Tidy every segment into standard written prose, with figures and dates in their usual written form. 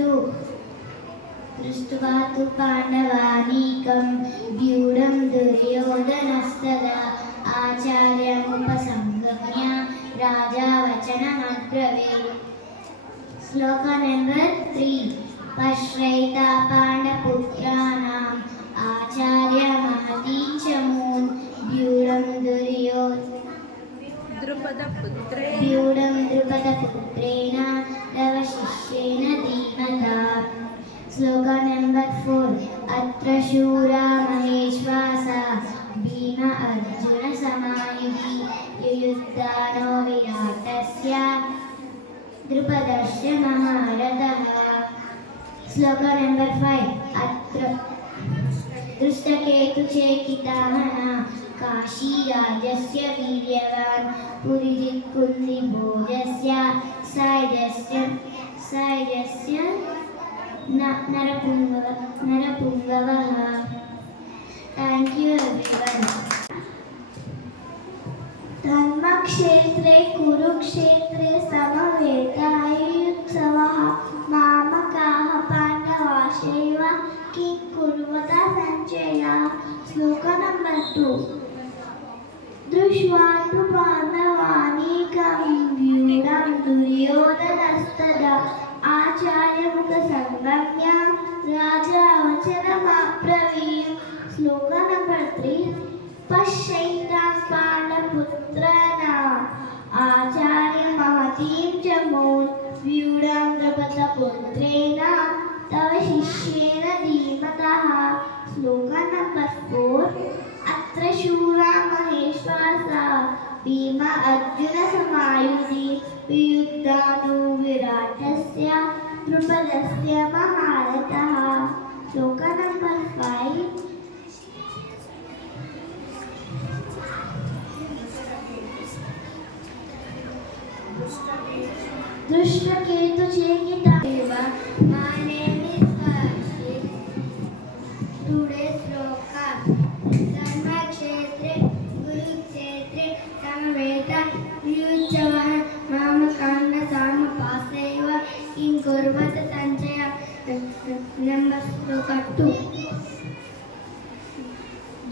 2. दृष्ट्वा तु पाण्डवानीकं व्यूढं दुर्योधनस्तदा आचार्यमुपसंगम्य राजा वचनमब्रवीत्. श्लोका नंबर 3. पश्यैता पाण्डपुत्राणाम् आचार्य महतीचमून् व्यूढं द्रुपदपुत्रेण तव शिष्येन धीमता. श्लोका नंबर 4. अत्र शूरा महेश्वासा भीम अर्जुन समायुधि युयुद्धानो विराटस्य द्रुपदस्य महारथः. श्लोका नंबर 5. अत्र दृष्टकेतुचेकिताहनः काशीराजस्य वीर्यवान् पुरीजित्कुन्दिभोजस्य सायजस्य नरपुङ्गवः. Thank you everyone. धर्मक्षेत्रे कुरुक्षेत्रे समवेतायुत्सवः मामकाः पाण्डवाश्चैव किं कुर्वत सञ्जय. श्लोका नंबर 2. दृष्ट्वा तु पाण्डवानीकं व्यूढं दुर्योधनस्तदा आचार्यमुपसंगम्य राजा वचनमब्रवीत्. श्लोका नंबर 3. पश्यैतां पाण्डपुत्राणाम् आचार्य महतीं च मून् व्यूढं द्रुपदपुत्रेण तव शिष्येन धीमतः. श्लोका नंबर 4. अत्र शूरा महेश्वासा भीम अर्जुन समायुधि युयुद्धानो विराटस्य द्रुपदस्य महारथः. श्लोका नंबर 5. दृष्टकेतुचेकिताः. My name is Harshit. Today's shloka. धर्मक्षेत्रे कुरुक्षेत्रे समवेतायुत्सवः मामकाः पाण्डवाश्चैव किं कुर्वत सञ्जय. नंबर श्लोका 2.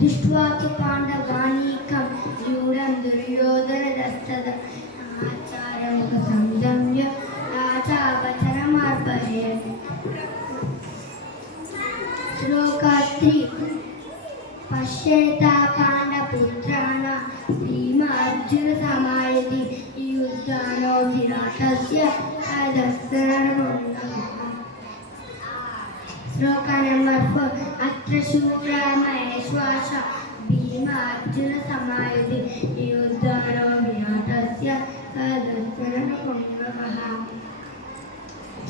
दृष्ट्वा तु पाण्डवानीकं व्यूढं दुर्योधनस्तदा आचार्यमुपसंगम्य राजा वचनमब्रवीत्. श्लोका 3. पश्यैता पाण्डपुत्राणां भीम अर्जुन समायुधि युयुद्धानो विराटस्य तदस्सरणमुण्डः. श्लोका नंबर 4. अत्र शूरा महेश्वासा भीम अर्जुन समायुधि युयुद्धानो विराटस्य तदस्सरणमुण्डः.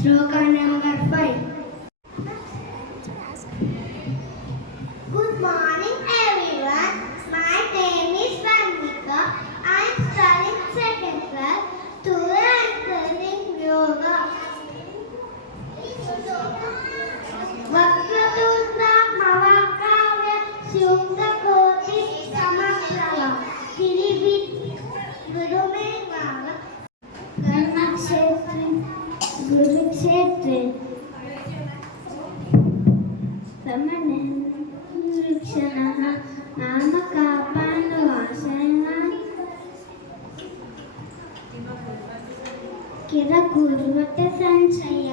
Shloka number 5. Good morning everyone. My name is Vandika. I am studying second class. Today I am learning yoga. Vakratunda Mavakavya Syuktakoti Samakrava Kirivit Gurumevava Dharmakshetre Gurukshetre Samanenrikshanaः मामकाः पाण्डवाश्चैव किं कुर्वत Sanjay.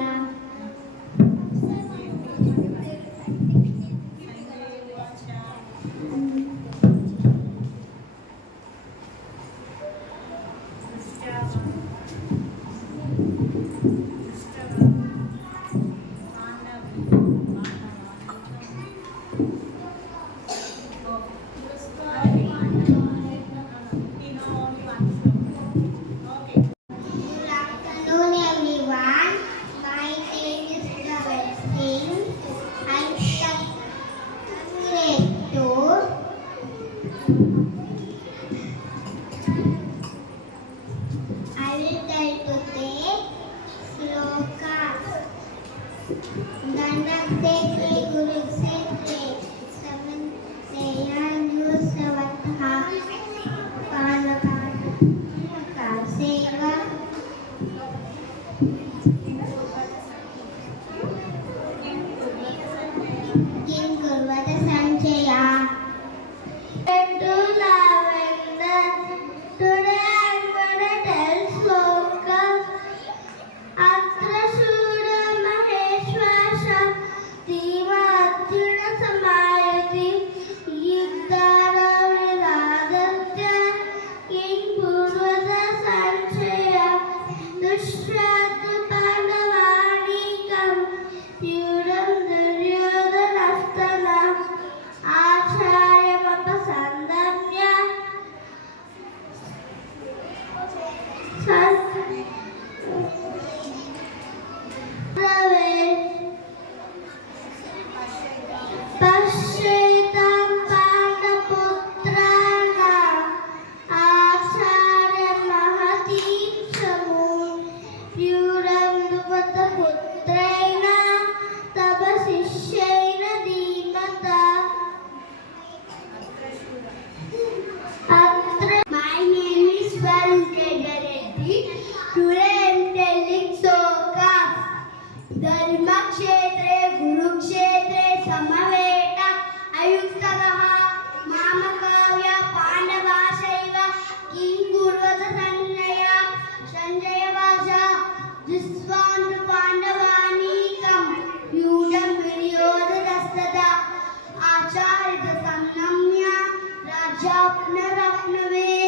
Paণ্ডavanikam Yuram Duryodhanastana Acharya Papasandamya Pasyetam Pandaputrana Acharya Mahatim Samud Yuram Dupataputraina Tabasishyaina Dhimata. My name is Varunkeya Reddy. Today I am telling Sokas. Dharma Kshetre Kurukshetre Samaveta Ayuktagaha Mamakavya Pandavasaiva Kim Kurvata Sanjaya Vasha Jisvantu